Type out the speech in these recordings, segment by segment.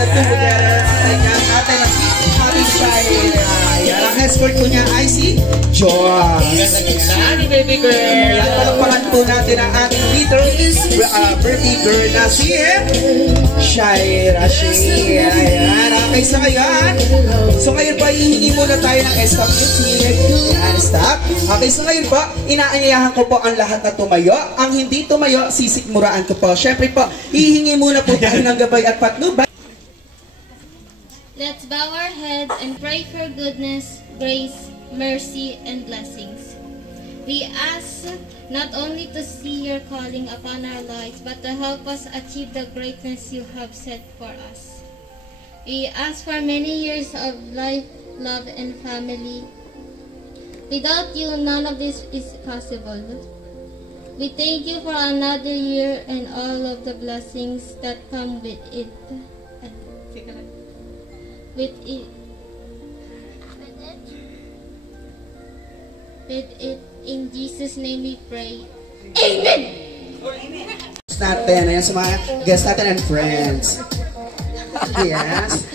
Gatugas. Ayan, natin ang happy child. Ayan, ang escort ko niya ay si Josh. Ganda ni baby girl. Ayan, palakpakan po natin ang ating little birthday girl na si Shaira Shi. Ayan, okay sa ngayon. So ngayon pa, hihingi muna tayo ng stop music. Ayan, stop. Okay, so ngayon po, inaanyayahan ko po ang lahat na tumayo. Ang hindi tumayo, sisikmuraan ko po. Siyempre po, hihingi muna po tayo ng gabay at patnubay. Let's bow our heads and pray for goodness, grace, mercy, and blessings. We ask not only to see your calling upon our lives, but to help us achieve the greatness you have set for us. We ask for many years of life, love, and family. Without you, none of this is possible. We thank you for another year and all of the blessings that come with it. With it, in Jesus' name we pray. Amen! Natin, ayan sa mga guests natin and friends. Yes.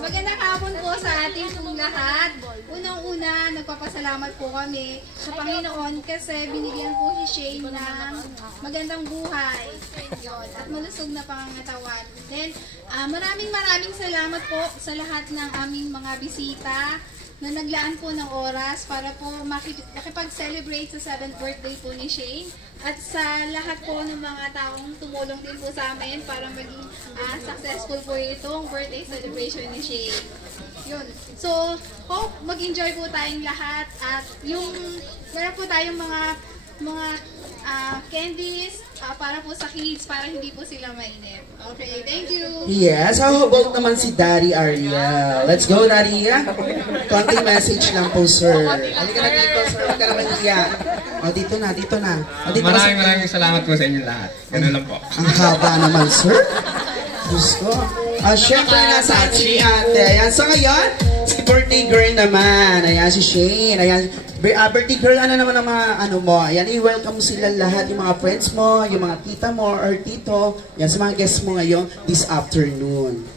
Magandang hapon po sa ating lahat. Unang-una, nagpapasalamat po kami sa Panginoon kasi binigyan po si Shane ng magandang buhay. Yun, at malusog na pangangatawan. Then, maraming salamat po sa lahat ng aming mga bisita na naglaan po ng oras para po makipag-celebrate sa 7th birthday po ni Shane at sa lahat po ng mga taong tumulong din po sa amin para maging successful po itong birthday celebration ni Shane. Yun. So, hope mag-enjoy po tayong lahat at yung meron po tayong mga candies para po sa kids para hindi po sila mainip. Okay, thank you. Yes, how about naman si Daddy Ariel? Let's go, Daddy. Konting message lang po, sir. Halika na dito, sir. Huwag ka naman hiya. O, dito na. O, dito Maraming salamat po sa inyo lahat. Ganun lang po. Ang haba naman, sir. Gusto. Siyempre, nasa si ate. Ayan, so ngayon, si birthday girl naman. Ayan, si Shane. Ayan, birthday girl, ano naman ang mga mo? Ayan, i-welcome mo sila lahat, yung mga friends mo, yung mga tita mo or tito. Ayan, sa mga guests mo ngayon this afternoon.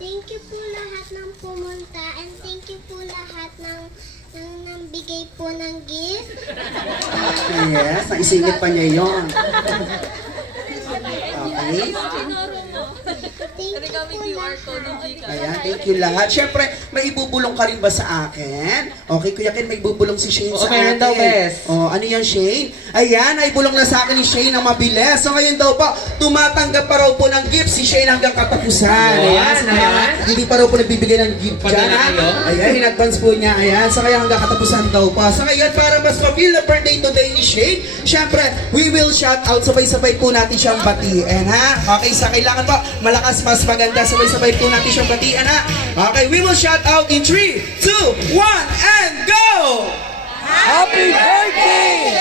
Thank you po lahat ng pumunta and thank you po lahat ng bigay po ng gift. Yes, naisingit pa niya yun. Okay. Ayan, thank you lahat. Siyempre, may ibubulong ka rin ba sa akin? Okay, Kuya Ken, may ibubulong si Shane sa akin. Daw, bes. Ano yan, Shane? Ayan, ay bulong na sa akin ni Shane ng mabilis. So ngayon daw po, tumatanggap pa raw po ng gift si Shane hanggang katapusan. Ayan, hindi pa raw po nagbibigay ng gift dyan. Ayan, in advance po niya. Ayan, so kaya hanggang katapusan daw po. So ngayon, para mas ma-feel na birthday today ni Shane, siyempre, we will shout out. Sabay-sabay po natin siyang batiin, ha? Okay, sa kailangan po, malakas, mas maganda. Sabay-sabay po natin siyang batiin, ha? Okay, we will shout out in 3, 2, 1, and go! Happy birthday!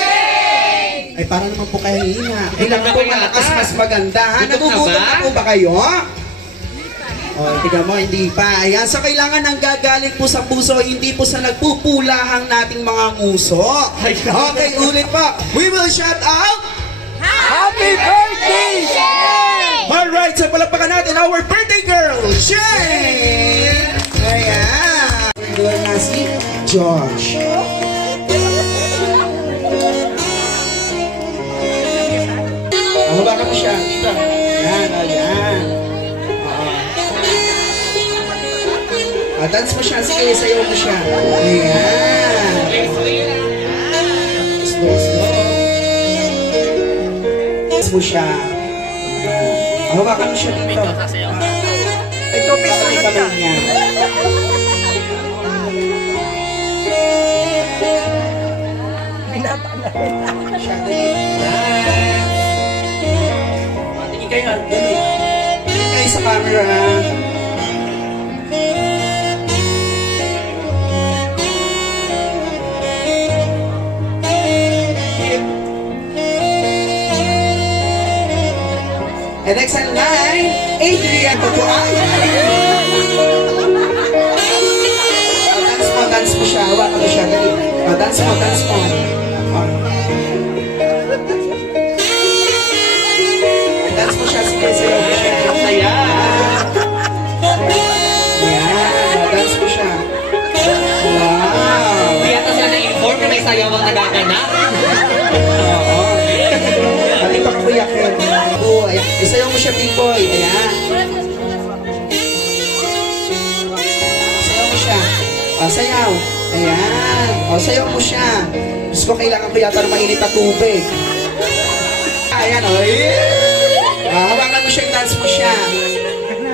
Ay, para naman po kayo hina. Kailangan po malakas, mas maganda, ha? Nagugutom na po ba kayo? Oh, tignan mo, hindi pa. Ayan, so kailangan ng gagaling po sa puso, hindi po sa nagpupulahang nating mga nguso. Okay, ulit po. We will shout out, Happy birthday, Shane! Alright, so palapakan natin our birthday girl, Shane! Ayan. Girl na si Josh. Baka mo siya. Ayan, ayan. Dance mo siya. Sige, sayaw mo siya. Ayan. Slow, slow. Dance mo siya. Hawakan mo siya dito. Ito, pisa yung kamay niya. Siya, dali. Tingin kayo, dali. Tingin kayo sa camera. And next in line, Adrian Butuan. Dance mo siya. Hawakan mo siya. Dance mo. Dance mo siya. Sige, sayo mo siya. Ayan. may sayaw ang nagaganap. Oo. Pati pa kuya Ken. Oo, ayan. Isayaw mo siya, big boy. Ayan. Sayaw mo siya. Sayaw. Ayan. Sayaw mo siya. Diyos ko, kailangan ko yata ng mainit na tubig. Ayan, o. Hawakan mo siya, dance mo siya.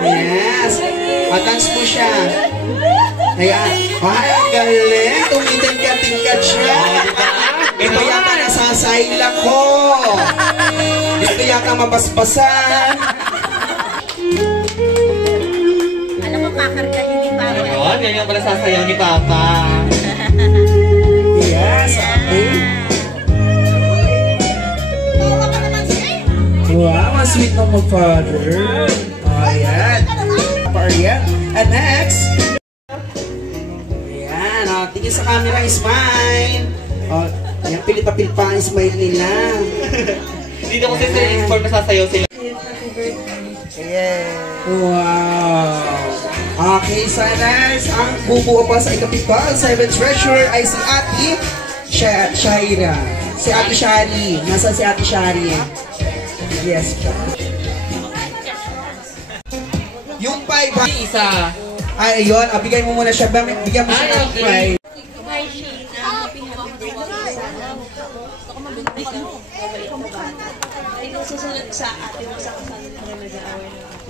Yes. Dance mo siya. Ayan. Ay, ang galing. Tumitingkat-tingkat siya. Ito yata nasasayla ko. Ito yata mabasbasan. Alam mo, pakargahin ni Papa. Ayun, ganyan pala sasayaw ni Papa. Yes, okay. Wow, ang sweet ng my father. Ayan. Ayan. And next. Ayan, tingin sa camera, smile. Ayan, pilit pa ang smile nila. Dito ko sa inform na sasayaw sila. Wow. Okay, so next, ang bubuo pa sa ikapitwang 7th treasure ay si Ate Shaira. Si Ate Shari. Nasaan si Ate Shari? Yes. Yung 5. Isa. Ay, ayun. Bigay mo muna siya. Bigyan mo siya ng 5. Ikaw susunod sa ate mo sa kasal na nag-aaway ng ate.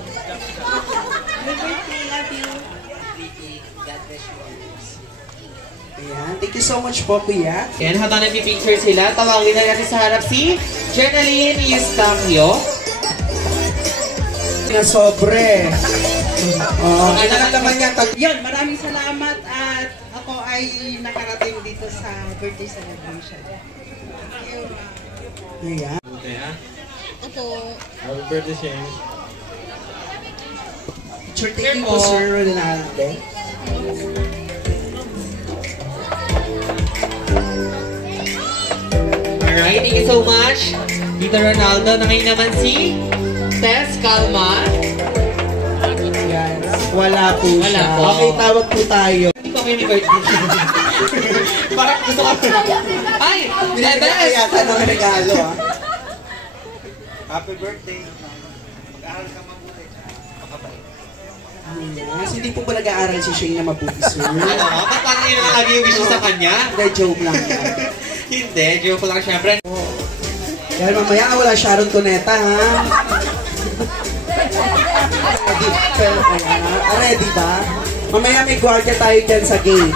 Happy birthday, love you. Ayan. Thank you so much po, Kuya. Yan, habang nagpipicture sila, tawagin na natin sa harap si Jenaline Eustaquio. Nga sobre. Ano na naman yan? Yun, maraming salamat at ako ay nakarating dito sa birthday celebration. Ayan. Opo. Happy birthday, Shane. Picture taking po, Sir Ronaldo. Alright, thank you so much, Tito Ronaldo. Na ngayon naman si Tess Calma. Yes. Wala po Wala siya. po. Okay, tawag po tayo. Hindi pa kayo ni birthday. Parang gusto ko. Ay! Binibigyan ka yata ng regalo, ah. Happy birthday. Mag-aaral ka mabuti. Yes, hindi po ba nag-aaral si Shane na mabuti, sir? Ano? Ba't parang yun ang lagi yung wish mo sa kanya? Hindi, joke lang. Hindi, joke lang syempre. Dahil mamaya wala Sharon Cuneta, ha? Ready ba? Mamaya may gwardiya tayo dyan sa gate.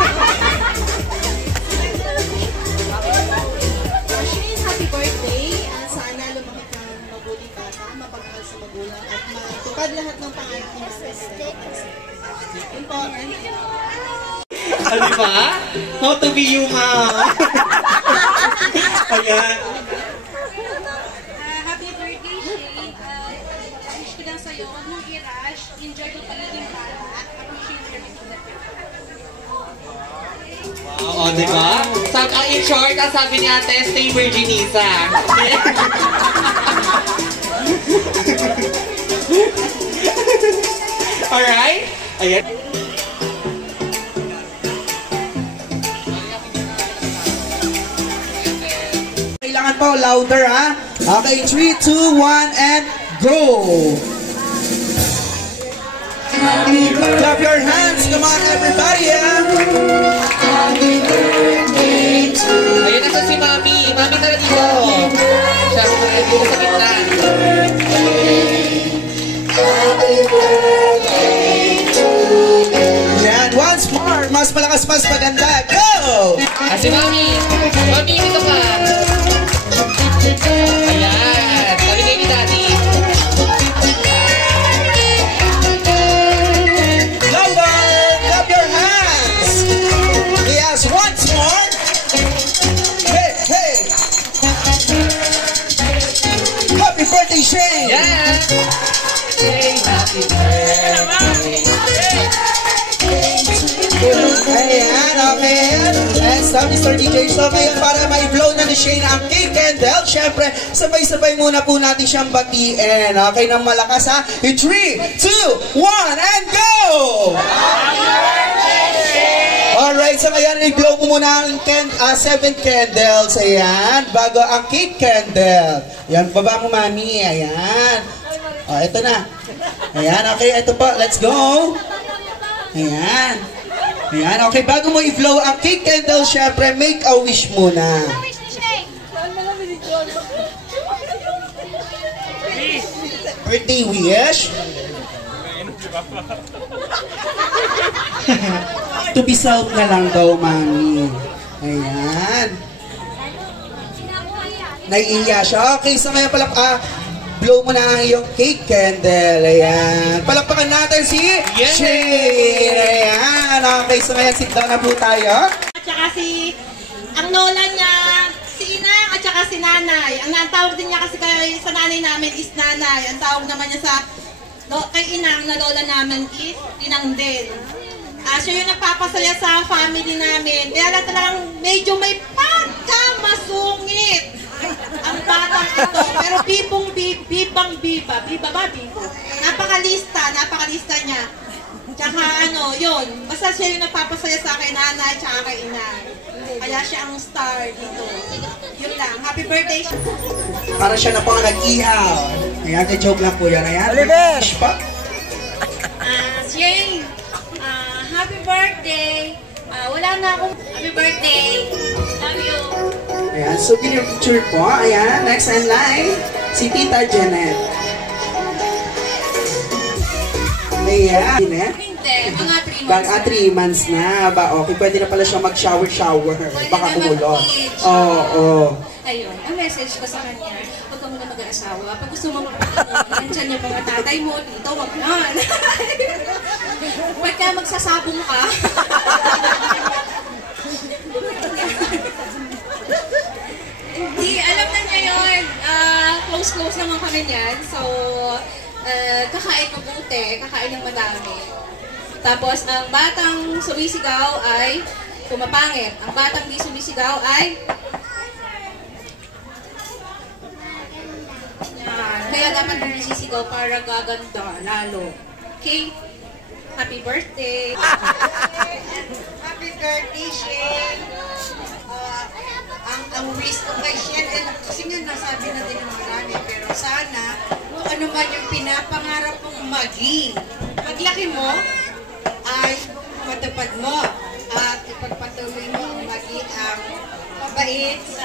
Happy birthday. Sana lumaki kang mabuting bata, mapagmahal sa magulang at matupad lahat ng pangarap ni Mama. Important. Ano ba? How to be you, ma'am? Ayan. Happy birthday, Shane. Wish ko lang sa'yo, huwag mong i-rush. Enjoy mo pagiging bata. Appreciate everything that you have. Oo, diba? In short, ang sabi ni ate, stay virginisa. Alright? Ayan. Kailangan po, louder, ha? Okay, 3, 2, 1, and go! Clap your hands! Come on, everybody, ha? Ayan, nasa si Mami. Mami, tara dito. Siya, dito sa gitna. Yan, once more. Mas malakas, mas maganda. Go! Si Mami. Mami, dito ka. Ayan. Sabi kayo ni Daddy. Louder! Clap your hands! Yes, once more. Hey, hey! Happy birthday, Shane! Yeah! Hey, happy birthday. Ayan, okay. And stop, Mr. DJ. So ngayon, para may blow na ni Shane ang cake candle, syempre, sabay-sabay muna po natin siyang batiin. Okay, nang malakas, ha? In 3, 2, 1, and go! Alright. Alright, so ngayon, i-blow mo muna ang 7 candles. Ayan, bago ang cake candle. Ayan, baba mo, mami. Ayan. O, ito na. Ayan, okay, ito po. Let's go. Ayan. Ayan, okay, bago mo i-blow ang cake candle, syempre, make a wish muna. Birthday wish? To be self na lang daw, mami. Ayan. Naiiya siya. Okay, so ngayon blow mo na ang iyong cake candle. Ayan. Palakpakan natin si Shane. Ayan. Okay, so ngayon sit down na po tayo. At saka ang lola niya, si Inang at saka si Nanay. Ang tawag din niya kasi sa nanay namin is Nanay. Ang tawag naman niya kay Inang na lola namin is Inang din. Siya yung nagpapasaya sa family namin. Kaya talagang medyo may pagkamasungit ang batang ito. Pero bibang biba. Biba ba? Bibo. Napakalista niya. Tsaka yun. Basta siya yung nagpapasaya sa kay nanay tsaka kay Inang. Kaya siya ang star dito. Yun lang. Happy birthday. Para siya na po ang nag-ihaw. Ayan, joke lang po yan. Ayan. Oliver! Shane, happy birthday. Wala na akong happy birthday. Love you. Ayan, souvenir picture po. Ayan, next in line, si Tita Janet. Ayan. Hindi, mga 3 months na. Okay, pwede na pala siya mag-shower. Baka kumulot. Oo. Ayun, ang message ko sa kanya, huwag ka muna mag-aasawa. Pag gusto mo nandiyan yung mga tatay mo, dito, wag na. Pagka magsasabong ka, hindi, alam na niya yun. Close naman kami niyan. So, kakain mabuti, kakain ng madami. Tapos, ang batang sumisigaw ay pumapangit. Ang batang di sumisigaw ay kaya dapat nagsisigaw para gaganda lalo. Okay? Happy birthday! Happy birthday, Shane! Ang wish ko kay Shane, kasi nga nasabi natin ng marami, pero sana kung ano man yung pinapangarap mong maging, paglaki mo, ay matupad mo at ipagpatuloy mo ang maging mabait sa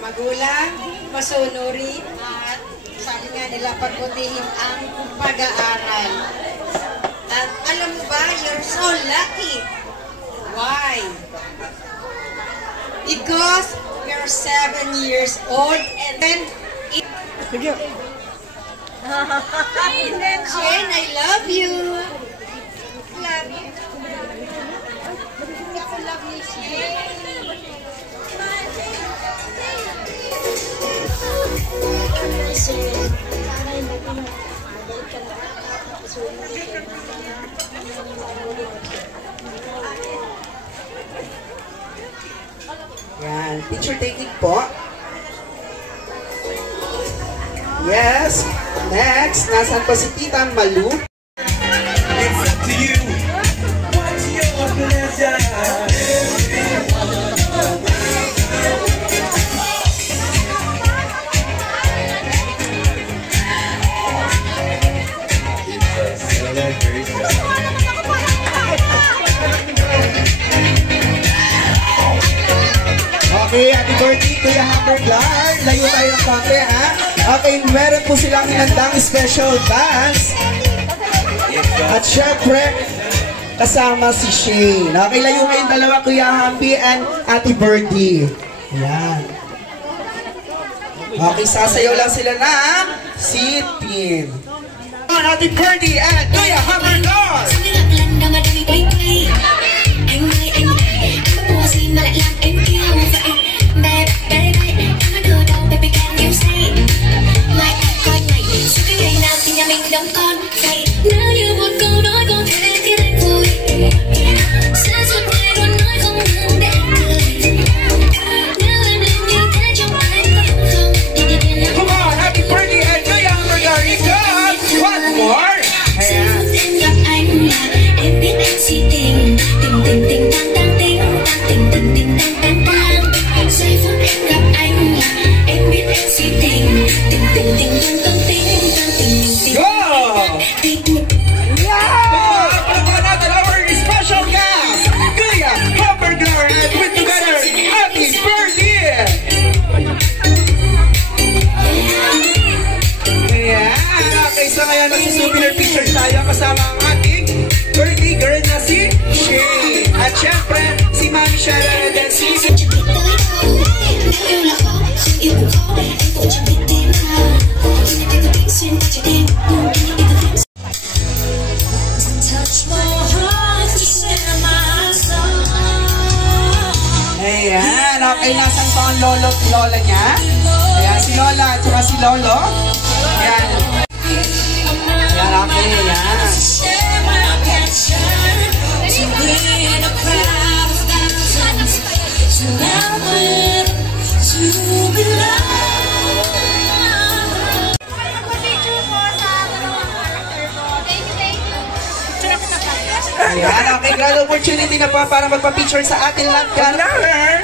magulang, masunuri, at sabi nga nila, pagbutihin ang pag-aaral. At alam mo ba, you're so lucky. Why? Because you're 7 years old and then Shane, I love you. Love you. Ako love you, Shane. Yan, picture taking po. Yes. Next, nasan pa si Tita Malu? It's up to you. What's your pleasure? Okay, happy birthday to your Hamburglar. Layo tayo ng kape, ha? Okay, meron po silang hinandang special dance. At syempre, kasama si Shane. Okay, layo kayong dalawa, Kuya Happy and Ate Birdie. Ayan. Okay, sasayaw lang sila ng sit-in. Ate Birdie and Kuya Hamburglar. Come on, happy birthday and Kuya Hamburglar. You got one more? Ayan. Natin our special guest, Kuya Hopper Glory, and with together, happy birthday! Ayan, okay, so ngayon magsi-souvenir picture tayo kasama ang ating birthday girl na si Shane. At syempre, si Mami Sharon and si... Ayan, okay, nasan po ang lolo at lola niya? Ayan, si Lola at saka si Lolo. Ayan. Ayan, okay, ayan. Ayan, okay, grand opportunity na po para magpa-picture sa ating love color.